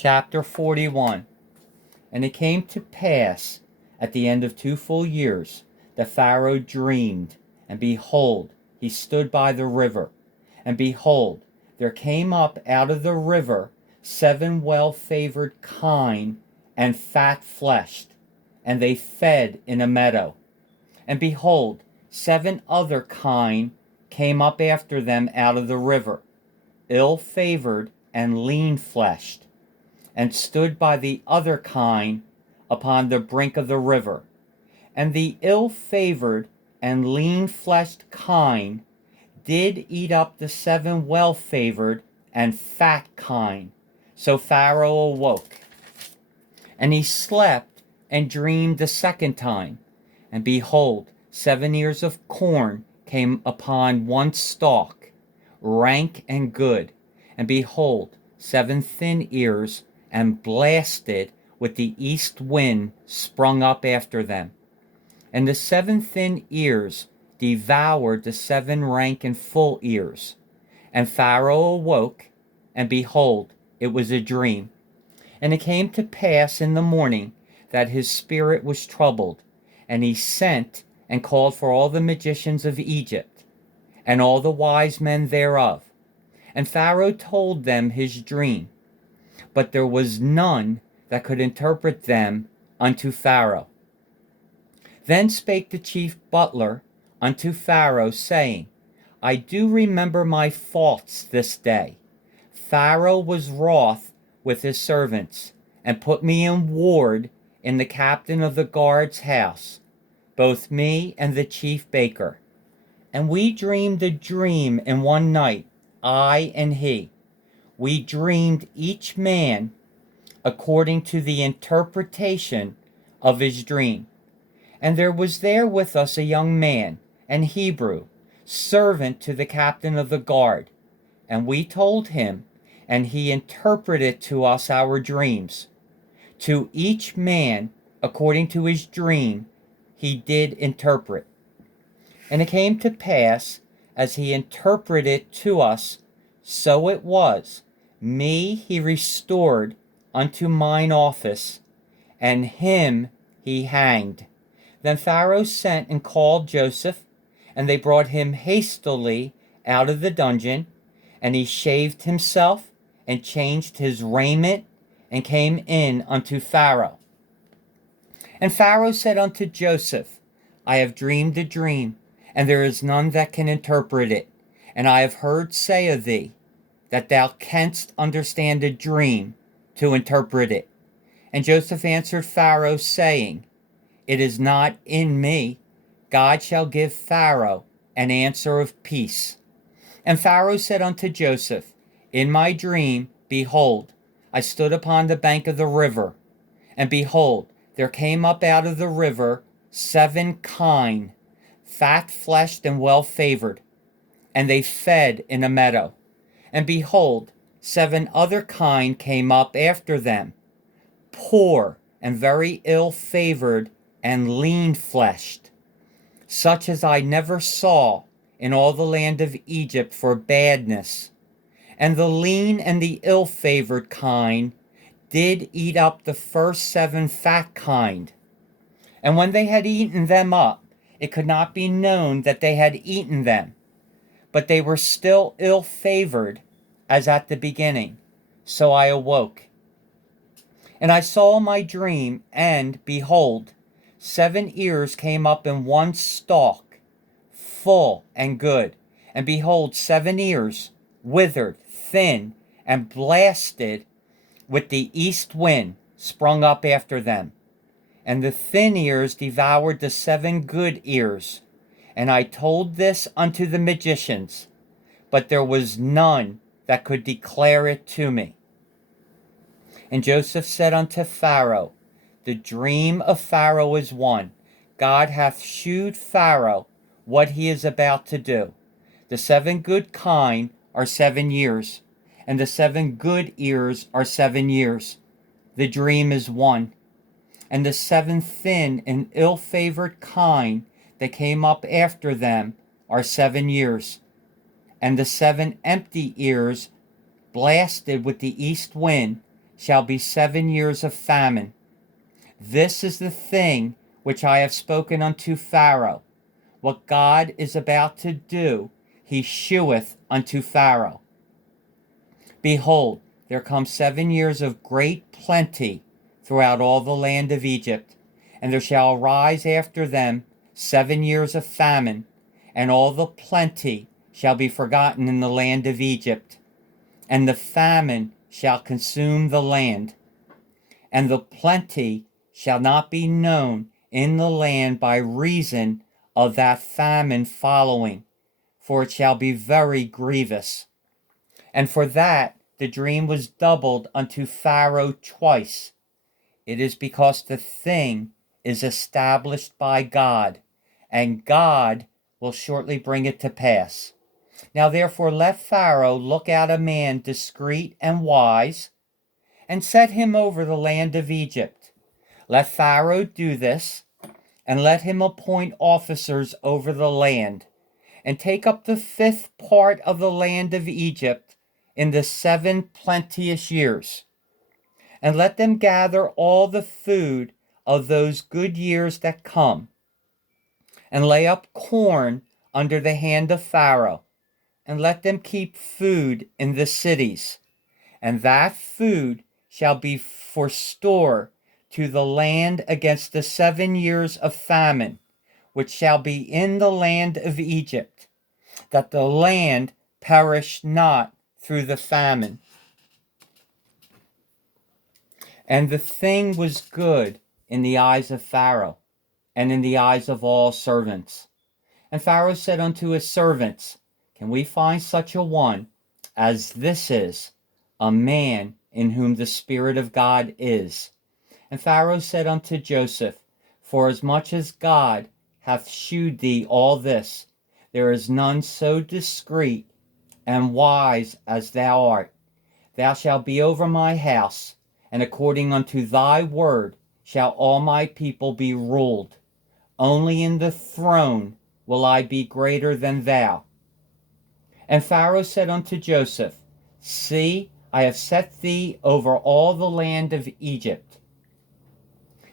Chapter 41. And it came to pass at the end of 2 full years that Pharaoh dreamed, and behold, he stood by the river. And behold, there came up out of the river 7 well-favored kine and fat-fleshed, and they fed in a meadow. And behold, 7 other kine came up after them out of the river, ill-favored and lean-fleshed, and stood by the other kine upon the brink of the river. And the ill-favored and lean-fleshed kine did eat up the 7 well-favored and fat kine. So Pharaoh awoke, and he slept and dreamed the second time. And behold, 7 ears of corn came upon one stalk, rank and good. And behold, 7 thin ears and blasted with the east wind sprung up after them. And the 7 thin ears devoured the 7 rank and full ears. And Pharaoh awoke, and behold, it was a dream. And it came to pass in the morning that his spirit was troubled, and he sent and called for all the magicians of Egypt, and all the wise men thereof. And Pharaoh told them his dream, but there was none that could interpret them unto Pharaoh. Then spake the chief butler unto Pharaoh, saying, I do remember my faults this day. Pharaoh was wroth with his servants, and put me in ward in the captain of the guard's house, both me and the chief baker. And we dreamed a dream in one night, I and he. We dreamed each man according to the interpretation of his dream. And there was there with us a young man, an Hebrew, servant to the captain of the guard. And we told him, and he interpreted to us our dreams. To each man, according to his dream, he did interpret. And it came to pass, as he interpreted to us, so it was. Me he restored unto mine office, and him he hanged. Then Pharaoh sent and called Joseph, and they brought him hastily out of the dungeon, and he shaved himself, and changed his raiment, and came in unto Pharaoh. And Pharaoh said unto Joseph, I have dreamed a dream, and there is none that can interpret it. And I have heard say of thee, that thou canst understand a dream to interpret it. And Joseph answered Pharaoh, saying, It is not in me. God shall give Pharaoh an answer of peace. And Pharaoh said unto Joseph, In my dream, behold, I stood upon the bank of the river, and behold, there came up out of the river 7 kine, fat-fleshed and well-favored, and they fed in a meadow. And behold, 7 other kine came up after them, poor and very ill-favored and lean-fleshed, such as I never saw in all the land of Egypt for badness. And the lean and the ill-favored kine did eat up the first 7 fat kine. And when they had eaten them up, it could not be known that they had eaten them, but they were still ill-favored as at the beginning. So I awoke. And I saw my dream, and behold, 7 ears came up in one stalk, full and good. And behold, 7 ears, withered, thin, and blasted with the east wind, sprung up after them. And the thin ears devoured the 7 good ears. And I told this unto the magicians, but there was none that could declare it to me. And Joseph said unto Pharaoh, The dream of Pharaoh is one. God hath shewed Pharaoh what he is about to do. The 7 good kine are 7 years, and the 7 good ears are 7 years. The dream is one. And the 7 thin and ill-favored kine that came up after them are 7 years. And the 7 empty ears, blasted with the east wind, shall be 7 years of famine. This is the thing which I have spoken unto Pharaoh. What God is about to do, he sheweth unto Pharaoh. Behold, there come 7 years of great plenty throughout all the land of Egypt, and there shall arise after them 7 years of famine, and all the plenty shall be forgotten in the land of Egypt, and the famine shall consume the land, and the plenty shall not be known in the land by reason of that famine following, for it shall be very grievous. And for that the dream was doubled unto Pharaoh twice. It is because the thing is established by God, and God will shortly bring it to pass. Now therefore let Pharaoh look out a man discreet and wise, and set him over the land of Egypt. Let Pharaoh do this, and let him appoint officers over the land, and take up the 5th part of the land of Egypt in the 7 plenteous years. And let them gather all the food of those good years that come, and lay up corn under the hand of Pharaoh, and let them keep food in the cities, and that food shall be for store to the land against the 7 years of famine, which shall be in the land of Egypt, that the land perish not through the famine. And the thing was good in the eyes of Pharaoh, and in the eyes of all servants. And Pharaoh said unto his servants, Can we find such a one as this is, a man in whom the Spirit of God is? And Pharaoh said unto Joseph, Forasmuch as God hath shewed thee all this, there is none so discreet and wise as thou art. Thou shalt be over my house, and according unto thy word shall all my people be ruled. Only in the throne will I be greater than thou. And Pharaoh said unto Joseph, See, I have set thee over all the land of Egypt.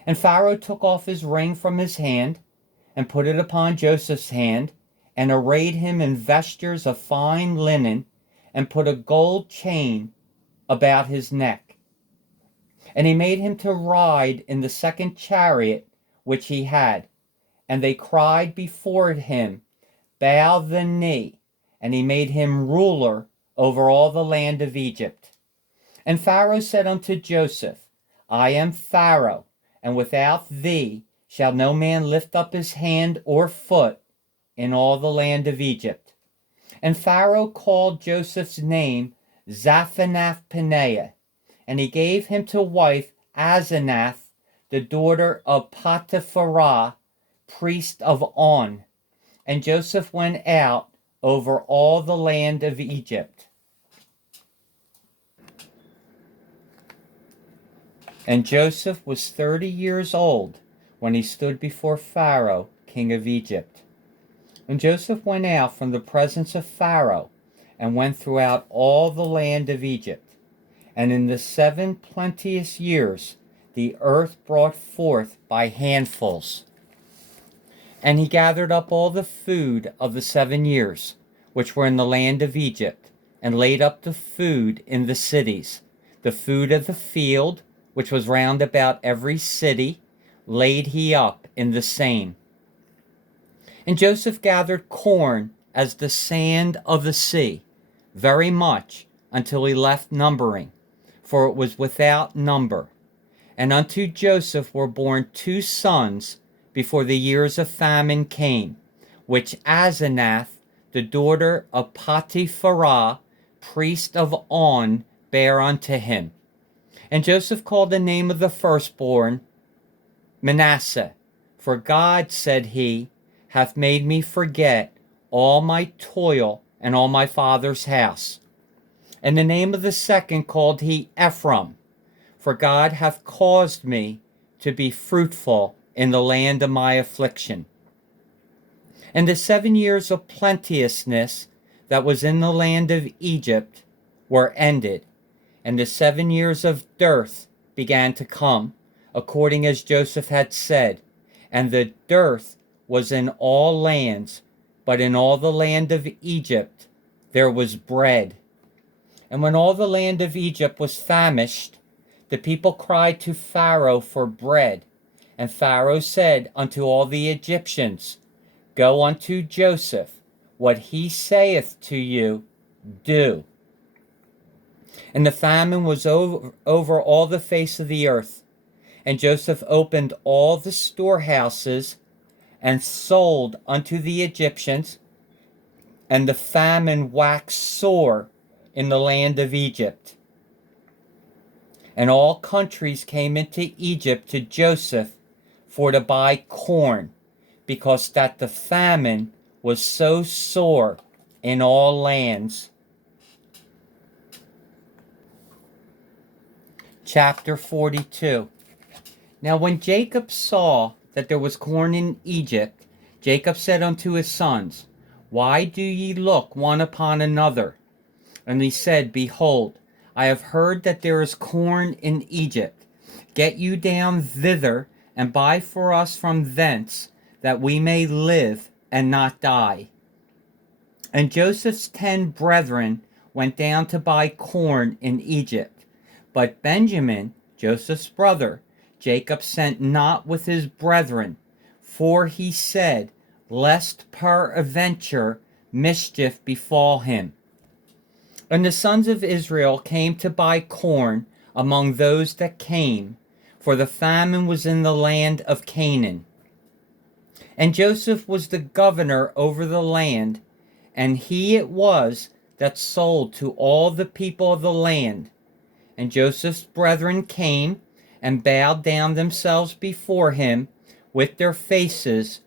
And Pharaoh took off his ring from his hand, and put it upon Joseph's hand, and arrayed him in vestures of fine linen, and put a gold chain about his neck. And he made him to ride in the 2nd chariot which he had. And they cried before him, Bow the knee. And he made him ruler over all the land of Egypt. And Pharaoh said unto Joseph, I am Pharaoh, and without thee shall no man lift up his hand or foot in all the land of Egypt. And Pharaoh called Joseph's name Zaphenath-Paneah, and he gave him to wife Asenath, the daughter of Potipharah, priest of On. And Joseph went out over all the land of Egypt. And Joseph was 30 years old when he stood before Pharaoh, king of Egypt. And Joseph went out from the presence of Pharaoh, and went throughout all the land of Egypt. And in the 7 plenteous years the earth brought forth by handfuls. And he gathered up all the food of the 7 years, which were in the land of Egypt, and laid up the food in the cities. The food of the field, which was round about every city, laid he up in the same. And Joseph gathered corn as the sand of the sea, very much, until he left numbering, for it was without number. And unto Joseph were born 2 sons before the years of famine came, which Asenath, the daughter of Potipharah, priest of On, bare unto him. And Joseph called the name of the firstborn Manasseh, for God, said he, hath made me forget all my toil and all my father's house. And the name of the second called he Ephraim, for God hath caused me to be fruitful in the land of my affliction. And the 7 years of plenteousness that was in the land of Egypt were ended, And the 7 years of dearth began to come, according as Joseph had said. And the dearth was in all lands, but in all the land of Egypt there was bread. And when all the land of Egypt was famished, the people cried to Pharaoh for bread. And Pharaoh said unto all the Egyptians, Go unto Joseph, what he saith to you, do. And the famine was over all the face of the earth. And Joseph opened all the storehouses and sold unto the Egyptians, and the famine waxed sore in the land of Egypt. And all countries came into Egypt to Joseph for to buy corn, because that the famine was so sore in all lands. Chapter 42. Now when Jacob saw that there was corn in Egypt, Jacob said unto his sons, Why do ye look one upon another? And he said, Behold, I have heard that there is corn in Egypt. Get you down thither, and buy for us from thence, that we may live and not die. And Joseph's 10 brethren went down to buy corn in Egypt. But Benjamin, Joseph's brother, Jacob sent not with his brethren, for he said, Lest peradventure mischief befall him. And the sons of Israel came to buy corn among those that came, for the famine was in the land of Canaan. And Joseph was the governor over the land, and he it was that sold to all the people of the land. And Joseph's brethren came and bowed down themselves before him with their faces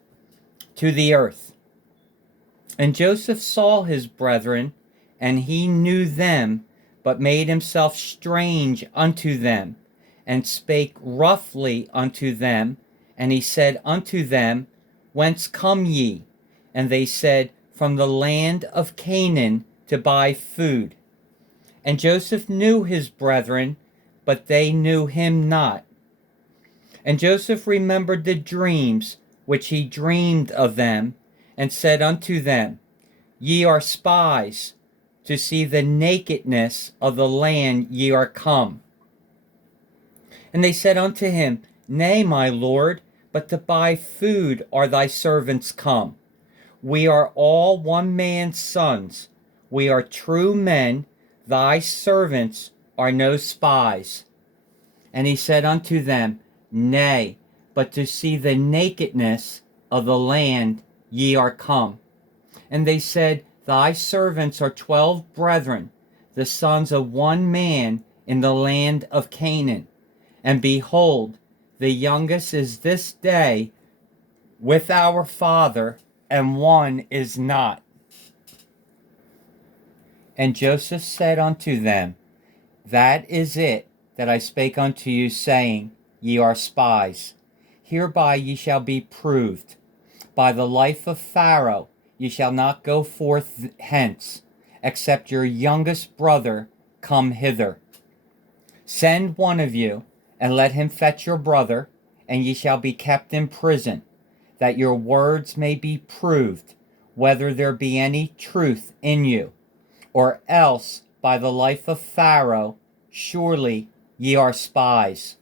to the earth. And Joseph saw his brethren, and he knew them, but made himself strange unto them, and spake roughly unto them. And he said unto them, Whence come ye? And they said, From the land of Canaan, to buy food. And Joseph knew his brethren, but they knew him not. And Joseph remembered the dreams which he dreamed of them, and said unto them, Ye are spies, to see the nakedness of the land ye are come. And they said unto him, Nay, my lord, but to buy food are thy servants come. We are all one man's sons. We are true men. Thy servants are no spies. And he said unto them, Nay, but to see the nakedness of the land ye are come. And they said, Thy servants are 12 brethren, the sons of one man in the land of Canaan. And behold, the youngest is this day with our father, and one is not. And Joseph said unto them, That is it that I spake unto you, saying, Ye are spies. Hereby ye shall be proved. By the life of Pharaoh ye shall not go forth hence, except your youngest brother come hither. Send one of you, and let him fetch your brother, and ye shall be kept in prison, that your words may be proved, whether there be any truth in you. Or else, by the life of Pharaoh, surely ye are spies.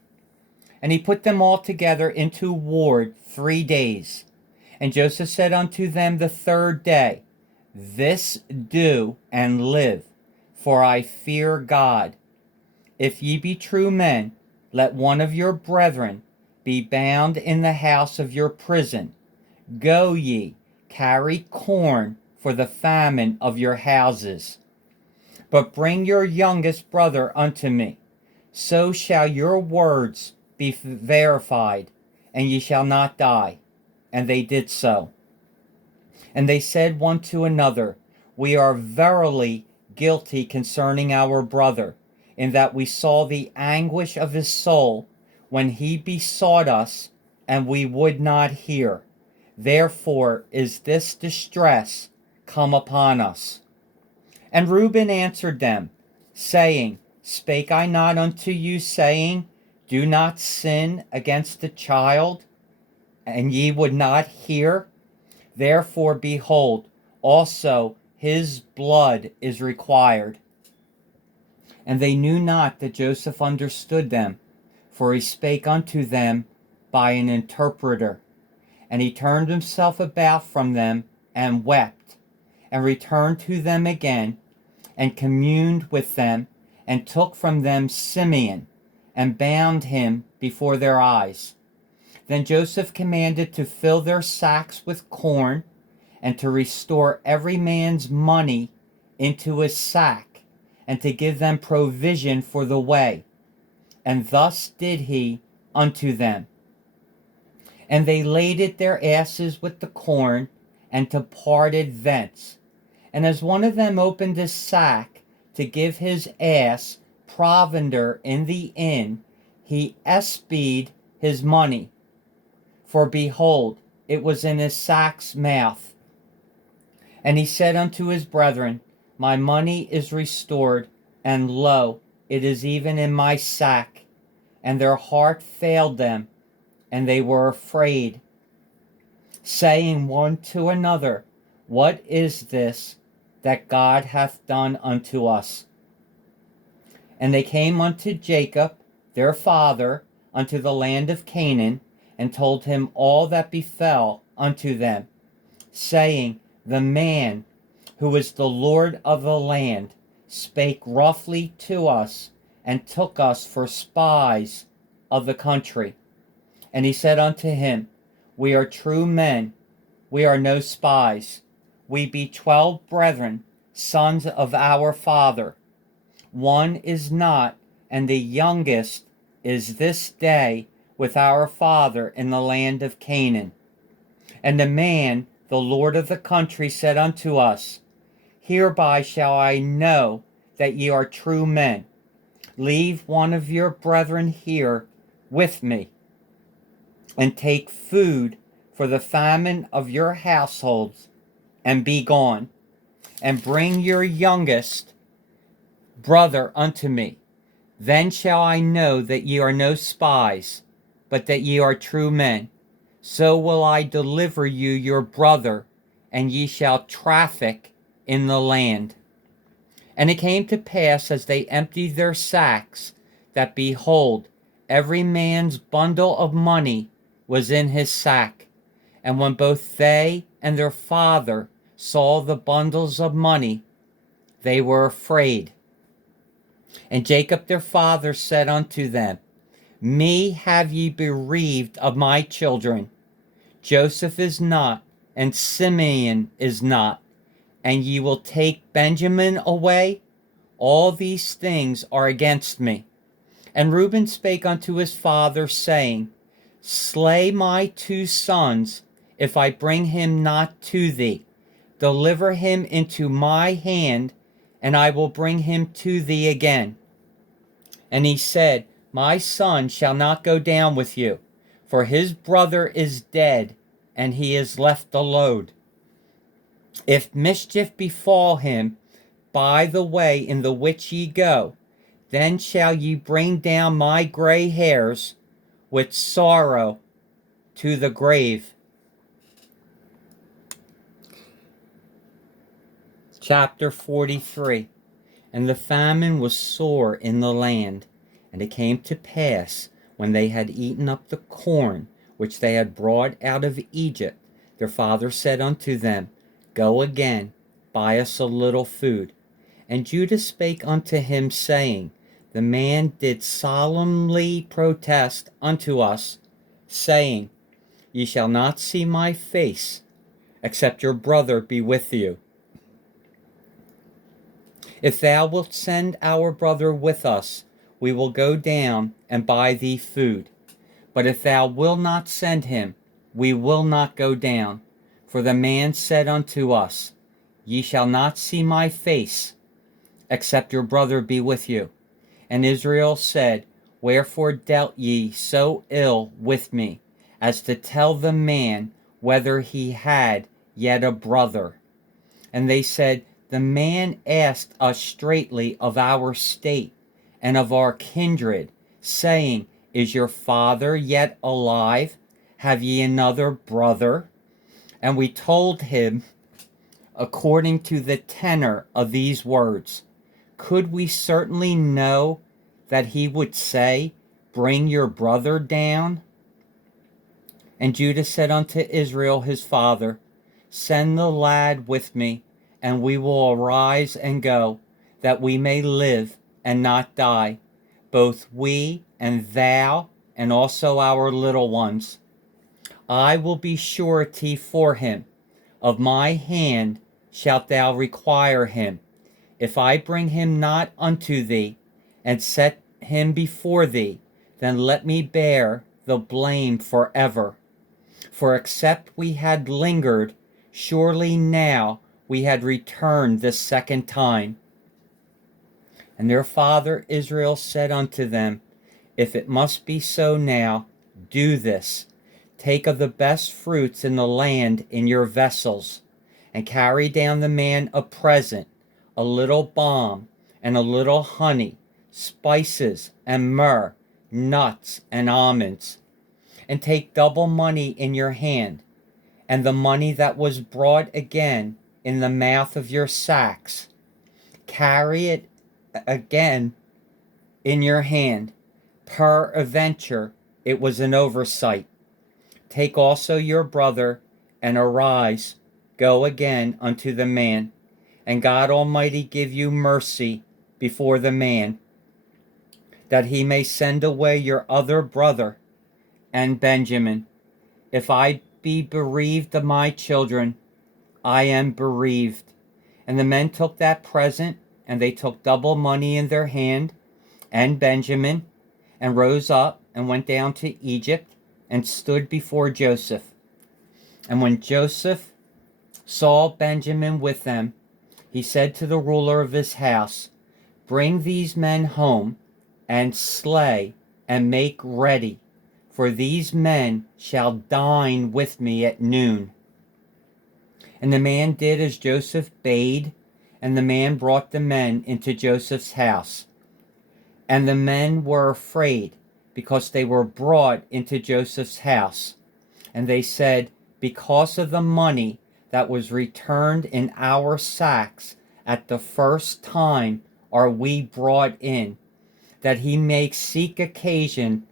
And he put them all together into ward 3 days. And Joseph said unto them the 3rd day, This do and live, for I fear God. If ye be true men, let one of your brethren be bound in the house of your prison. Go ye, carry corn for the famine of your houses. But bring your youngest brother unto me. So shall your words be verified, and ye shall not die. And they did so. And they said one to another, We are verily guilty concerning our brother, in that we saw the anguish of his soul when he besought us, and we would not hear. Therefore is this distress come upon us. And Reuben answered them, saying, Spake I not unto you, saying, do not sin against the child? And ye would not hear. Therefore, behold, also his blood is required. And they knew not that Joseph understood them, for he spake unto them by an interpreter. And he turned himself about from them, and wept, and returned to them again, and communed with them, and took from them Simeon, and bound him before their eyes. Then Joseph commanded to fill their sacks with corn, and to restore every man's money into his sack, and to give them provision for the way. And thus did he unto them. And they laded their asses with the corn, and departed thence. And as one of them opened his sack to give his ass provender in the inn, he espied his money. For behold, it was in his sack's mouth. And he said unto his brethren, my money is restored, and lo, it is even in my sack. And their heart failed them, and they were afraid, saying one to another, what is this that God hath done unto us? And they came unto Jacob, their father, unto the land of Canaan, and told him all that befell unto them, saying, the man who is the Lord of the land spake roughly to us, and took us for spies of the country. And he said unto him, we are true men, we are no spies. We be 12 brethren, sons of our father. One is not, and the youngest is this day with our father in the land of Canaan. And the man, the Lord of the country, said unto us, hereby shall I know that ye are true men. Leave one of your brethren here with me, and take food for the famine of your households, and be gone. And bring your youngest brother unto me. Then shall I know that ye are no spies, but that ye are true men. So will I deliver you your brother, and ye shall traffic in the land. And it came to pass, as they emptied their sacks, that behold, every man's bundle of money was in his sack. And when both they and their father saw the bundles of money, they were afraid. And Jacob their father said unto them, me have ye bereaved of my children. Joseph is not, and Simeon is not, and ye will take Benjamin away? All these things are against me. And Reuben spake unto his father, saying, slay my 2 sons, if I bring him not to thee. Deliver him into my hand, and I will bring him to thee again. And he said, my son shall not go down with you, for his brother is dead, and he is left alone. If mischief befall him by the way in the which ye go, then shall ye bring down my gray hairs with sorrow to the grave. Chapter 43. And the famine was sore in the land. And it came to pass, when they had eaten up the corn which they had brought out of Egypt, their father said unto them, go again, buy us a little food. And Judah spake unto him, saying, the man did solemnly protest unto us, saying, ye shall not see my face, except your brother be with you. If thou wilt send our brother with us, we will go down and buy thee food. But if thou wilt not send him, we will not go down. For the man said unto us, ye shall not see my face, except your brother be with you. And Israel said, wherefore dealt ye so ill with me, as to tell the man whether he had yet a brother? And they said, the man asked us straitly of our state, and of our kindred, saying, Is your father yet alive? Have ye another brother? And we told him according to the tenor of these words. Could we certainly know that he would say, Bring your brother down? And Judah said unto Israel his father, Send the lad with me, and we will arise and go, that we may live and not die, both we and thou, and also our little ones. I will be surety for him. Of my hand shalt thou require him. If I bring him not unto thee, and set him before thee, then let me bear the blame forever. For except we had lingered, surely now we had returned the second time. And their father Israel said unto them, If it must be so now, do this. Take of the best fruits in the land in your vessels, and carry down the man a present, a little balm, and a little honey, spices, and myrrh, nuts, and almonds. And take double money in your hand, and the money that was brought again in the mouth of your sacks. Carry it again in your hand. Peradventure it was an oversight. Take also your brother, and arise, go again unto the man, and God Almighty give you mercy before the man, that he may send away your other brother and Benjamin. If I be bereaved of my children, I am bereaved. And the men took that present, and they took double money in their hand, and Benjamin, and rose up, and went down to Egypt, and stood before Joseph. And when Joseph saw Benjamin with them, he said to the ruler of his house, Bring these men home, and slay, and make ready, for these men shall dine with me at noon. And the man did as Joseph bade, and the man brought the men into Joseph's house. And the men were afraid, because they were brought into Joseph's house. And they said, Because of the money that was returned in our sacks at the first time are we brought in, that he may seek occasion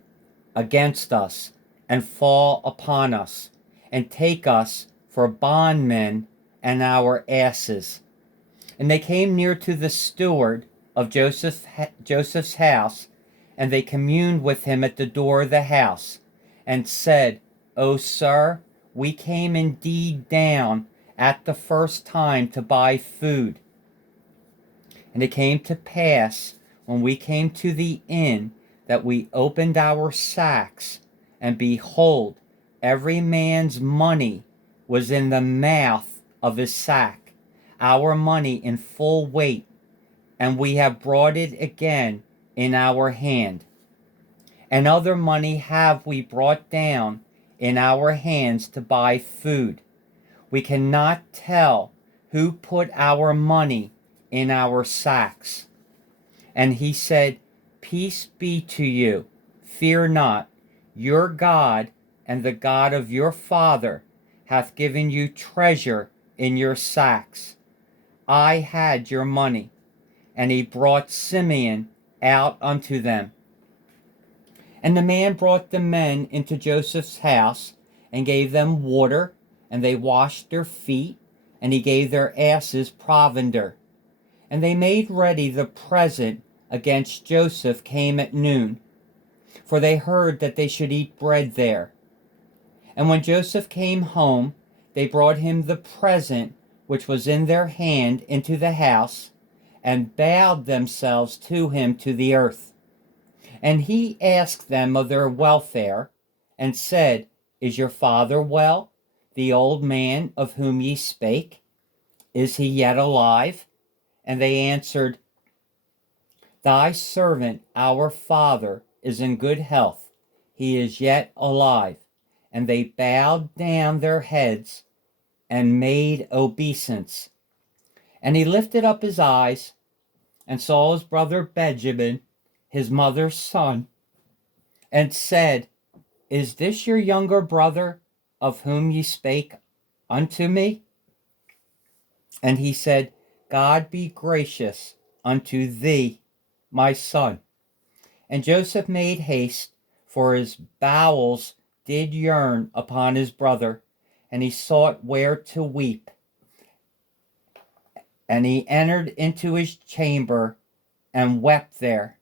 against us, and fall upon us, and take us for bondmen and our asses. And they came near to the steward of Joseph's house, and they communed with him at the door of the house, and said, O sir, we came indeed down at the first time to buy food. And it came to pass, when we came to the inn, that we opened our sacks, and behold, every man's money was in the mouth of his sack, our money in full weight, and we have brought it again in our hand. And other money have we brought down in our hands to buy food. We cannot tell who put our money in our sacks. And he said, Peace be to you, fear not. Your God and the God of your father hath given you treasure in your sacks. I had your money. And he brought Simeon out unto them. And the man brought the men into Joseph's house, and gave them water, and they washed their feet, and he gave their asses provender. And they made ready the present against Joseph came at noon, for they heard that they should eat bread there. And when Joseph came home, they brought him the present which was in their hand into the house, and bowed themselves to him to the earth. And he asked them of their welfare, and said, Is your father well, the old man of whom ye spake? Is he yet alive? And they answered, Thy servant, our father, is in good health. He is yet alive. And they bowed down their heads, and made obeisance. And he lifted up his eyes, and saw his brother Benjamin, his mother's son, and said, Is this your younger brother, of whom ye spake unto me? And he said, God be gracious unto thee, my son. And Joseph made haste, for his bowels did yearn upon his brother, and he sought where to weep. And he entered into his chamber and wept there.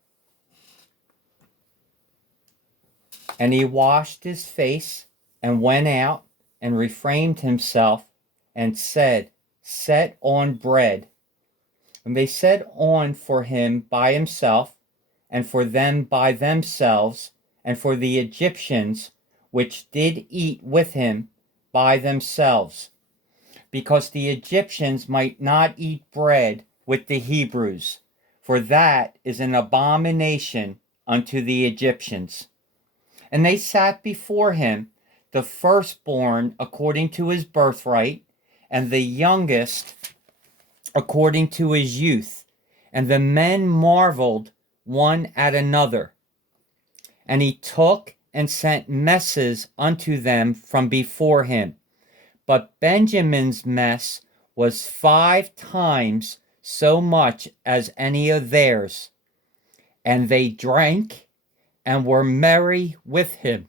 And he washed his face and went out and refrained himself and said, Set on bread. And they set on for him by himself, and for them by themselves, and for the Egyptians which did eat with him by themselves, because the Egyptians might not eat bread with the Hebrews, for that is an abomination unto the Egyptians. And they sat before him, the firstborn according to his birthright, and the youngest according to his youth. And the men marveled one at another. And he took and sent messes unto them from before him. But Benjamin's mess was 5 times so much as any of theirs. And they drank and were merry with him.